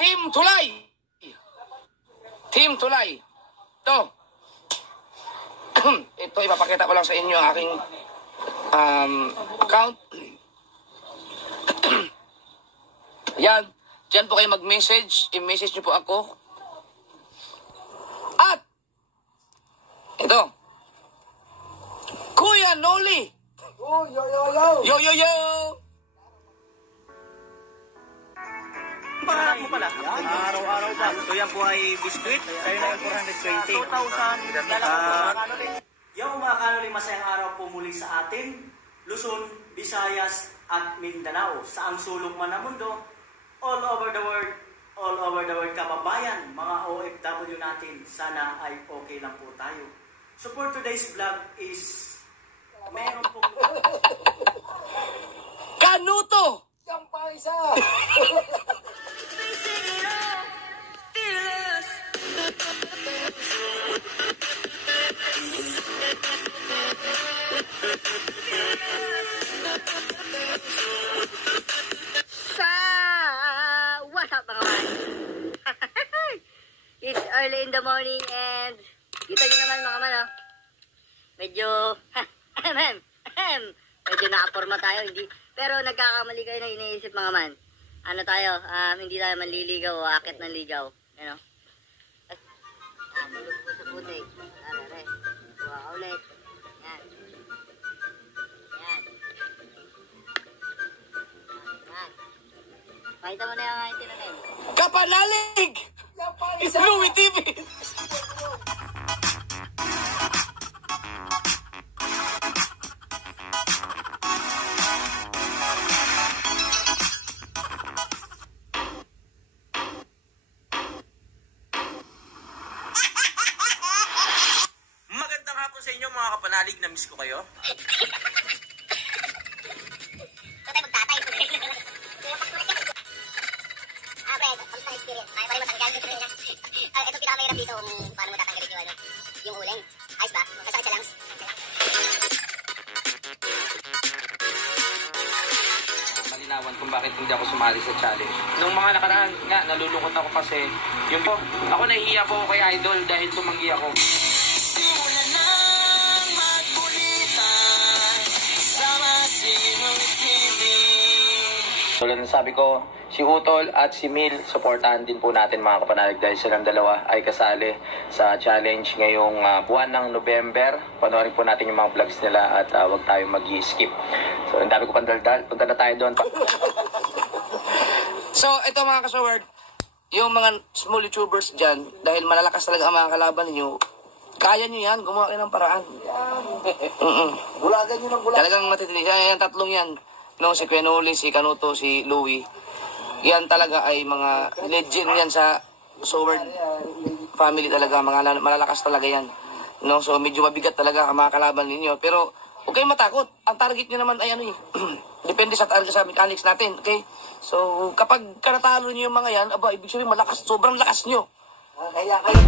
Team Tulay. Team Tulay. Ito. Ito, ipapakita ko lang sa inyo ang aking account. Yan. Diyan po kayo mag-message. I-message nyo po ako. At, ito. Kuya Noli. Oh, yo, yo, yo. Yo, yo, yo. Pangarap mo pala? Araw-araw ba? So yan po ay biscuit. Sa'yo na yung 420. 2,000. Yung mga kanoli, masayang araw po muli sa atin. Luzon, Visayas, at Mindanao. Sa ang sulok man ng mundo, all over the world, kababayan, mga OFW natin, sana ay okay lang po tayo. So for today's vlog is, meron po... Kanuto. Yan pa isa. What's up mga man? It's early in the morning and kita nyo naman mga man, oh. Medyo medyo nakaporma tayo, hindi. Pero nagkakamali kayo na iniisip mga man. Ano tayo, hindi tayo manliligaw o akit ng ligaw. Ano? Tulog po sa putik. Arare. Buha ka ulit. Yan. Yan. Yan. Pakita mo na yung mga itinanim. Kapanalig. Yan pa isa. Louie TV. Magandang hapon sa inyo mga kapanalig, na-miss ko kayo. Tatay magtatay. Pre, kamusta experience? Ay, pare matanggal. Ito pinakamahirap dito kung paano mo tatanggalin yung, yung uling. Ayos ba? Kasakit sa lungs. Malinawan kung bakit hindi ako sumali sa challenge. Nung mga nakaraan nga, nalulungkot ako kasi yung ako nahihiya po kay Idol dahil tumanggi ako. Tulad ng sabi ko, si Utol at si Mil, supportahan din po natin mga kapanalig dahil silang dalawa ay kasali sa challenge ngayong buwan ng November. Panoorin po natin yung mga vlogs nila at huwag tayo mag-skip. So, ang dami ko pandaldal. Punta na tayo doon. So, ito mga kasaward, yung mga small YouTubers dyan, dahil malalakas talaga ang mga kalaban ninyo, kaya nyo yan, gumawa kayo ng paraan. Bulagan nyo ng bulagan. Talagang matitindi. Yan, tatlong yan. No, si Kuya Noli, si Kanuto, si Louie. Yan talaga ay mga legend yan sa Sword family talaga. Mga malalakas talaga yan. No, so medyo mabigat talaga ang mga kalaban ninyo. Pero huwag kayong matakot. Ang target nyo naman ay ano eh. Depende sa mechanics natin. Okay? So kapag kanatalo nyo yung mga yan, aba, ibig sabihin malakas. Sobrang lakas nyo. Kaya kayo.